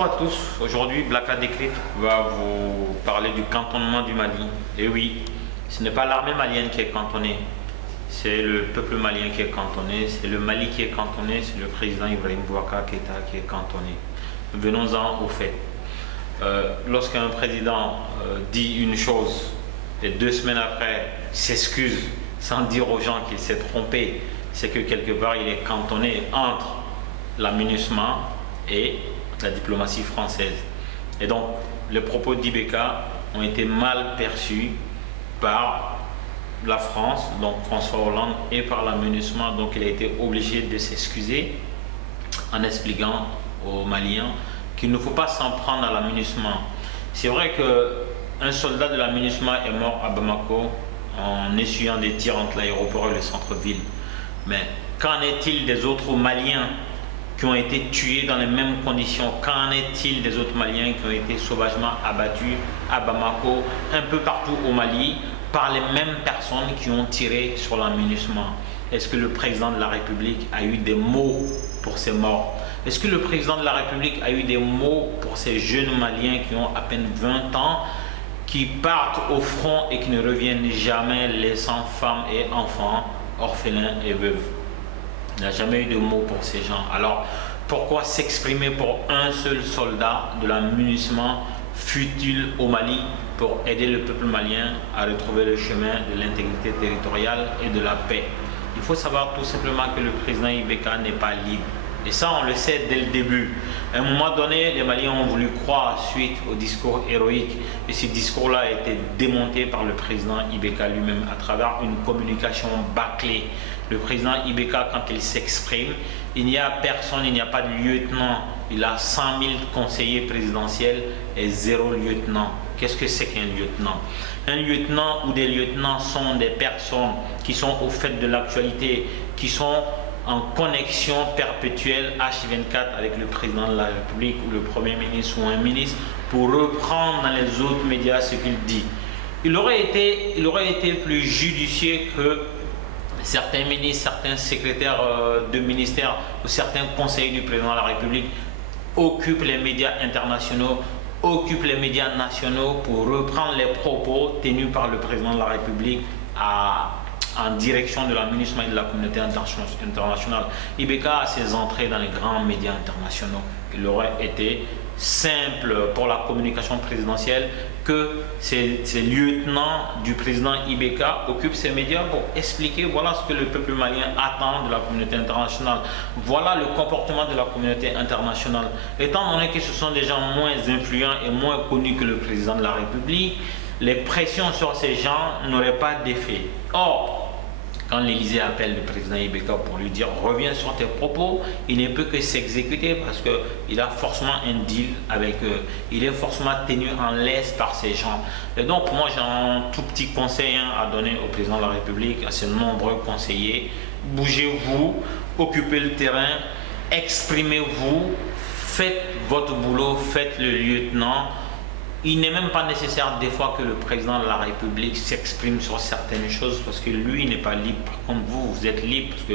Bonjour à tous, aujourd'hui Blacka Décrypte va vous parler du cantonnement du Mali. Et oui, ce n'est pas l'armée malienne qui est cantonnée, c'est le peuple malien qui est cantonné, c'est le Mali qui est cantonné, c'est le président Ibrahim Boubacar Keïta qui est cantonné. Venons-en au fait. Lorsqu'un président dit une chose et 2 semaines après s'excuse sans dire aux gens qu'il s'est trompé, c'est que quelque part il est cantonné entre la MINUSMA et la diplomatie française. Et donc, les propos d'Ibeka ont été mal perçus par la France, donc François Hollande, et par la MINUSMA. Donc, il a été obligé de s'excuser en expliquant aux Maliens qu'il ne faut pas s'en prendre à la MINUSMA. C'est vrai qu'un soldat de la MINUSMA est mort à Bamako en essuyant des tirs entre l'aéroport et le centre-ville. Mais qu'en est-il des autres Maliens qui ont été tués dans les mêmes conditions? Qu'en est-il des autres Maliens qui ont été sauvagement abattus à Bamako, un peu partout au Mali, par les mêmes personnes qui ont tiré sur la MINUSMA? Est-ce que le président de la République a eu des mots pour ces morts? Est-ce que le président de la République a eu des mots pour ces jeunes Maliens qui ont à peine 20 ans, qui partent au front et qui ne reviennent jamais, laissant femmes et enfants, orphelins et veuves? Il n'y a jamais eu de mots pour ces gens. Alors, pourquoi s'exprimer pour un seul soldat de la MINUSMA fut-il au Mali pour aider le peuple malien à retrouver le chemin de l'intégrité territoriale et de la paix? Il faut savoir tout simplement que le président Ibeka n'est pas libre. Et ça, on le sait dès le début. À un moment donné, les Maliens ont voulu croire suite au discours héroïque. Et ce discours-là a été démonté par le président Ibeka lui-même à travers une communication bâclée. Le président Ibeka, quand il s'exprime, il n'y a personne, il n'y a pas de lieutenant. Il a 100 000 conseillers présidentiels et 0 lieutenant. Qu'est-ce que c'est qu'un lieutenant? Un lieutenant ou des lieutenants sont des personnes qui sont au fait de l'actualité, qui sont en connexion perpétuelle H24 avec le président de la République ou le Premier ministre ou un ministre pour reprendre dans les autres médias ce qu'il dit. Il aurait été plus judicieux que certains ministres, certains secrétaires de ministère ou certains conseillers du président de la République occupent les médias internationaux, occupent les médias nationaux pour reprendre les propos tenus par le président de la République en direction de la MINUSMA et de la communauté internationale. Ibeka a ses entrées dans les grands médias internationaux. Il aurait été simple pour la communication présidentielle que ces lieutenants du président Ibeka occupent ces médias pour expliquer voilà ce que le peuple malien attend de la communauté internationale. Voilà le comportement de la communauté internationale. Étant donné que ce sont des gens moins influents et moins connus que le président de la République, les pressions sur ces gens n'auraient pas d'effet. Or, quand l'Élysée appelle le président Ibeka pour lui dire « reviens sur tes propos », il ne peut que s'exécuter parce qu'il a forcément un deal avec eux. Il est forcément tenu en laisse par ces gens. Et donc, moi, j'ai un tout petit conseil à donner au président de la République, à ses nombreux conseillers. Bougez-vous, occupez le terrain, exprimez-vous, faites votre boulot, faites le lieutenant. Il n'est même pas nécessaire des fois que le président de la République s'exprime sur certaines choses parce que lui n'est pas libre. Par contre, vous êtes libre parce que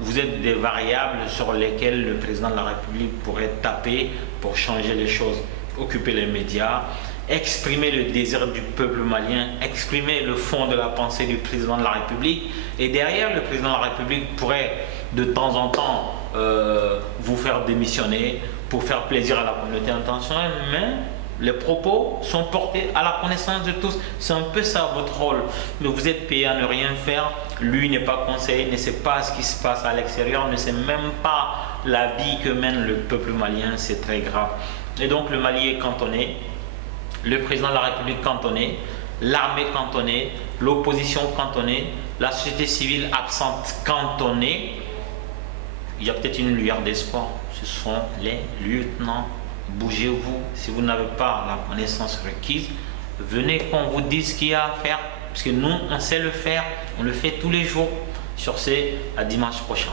vous êtes des variables sur lesquelles le président de la République pourrait taper pour changer les choses. Occuper les médias, exprimer le désir du peuple malien, exprimer le fond de la pensée du président de la République. Et derrière, le président de la République pourrait de temps en temps vous faire démissionner pour faire plaisir à la communauté internationale, mais les propos sont portés à la connaissance de tous. C'est un peu ça votre rôle. Mais vous êtes payé à ne rien faire. Lui n'est pas conseiller, ne sait pas ce qui se passe à l'extérieur, ne sait même pas la vie que mène le peuple malien. C'est très grave. Et donc le Mali est cantonné, le président de la République cantonné, l'armée cantonnée, l'opposition cantonnée, la société civile absente cantonnée. Il y a peut-être une lueur d'espoir. Ce sont les lieutenants. Bougez-vous, si vous n'avez pas la connaissance requise, venez qu'on vous dise ce qu'il y a à faire, parce que nous, on sait le faire, on le fait tous les jours. Sur ce, à dimanche prochain.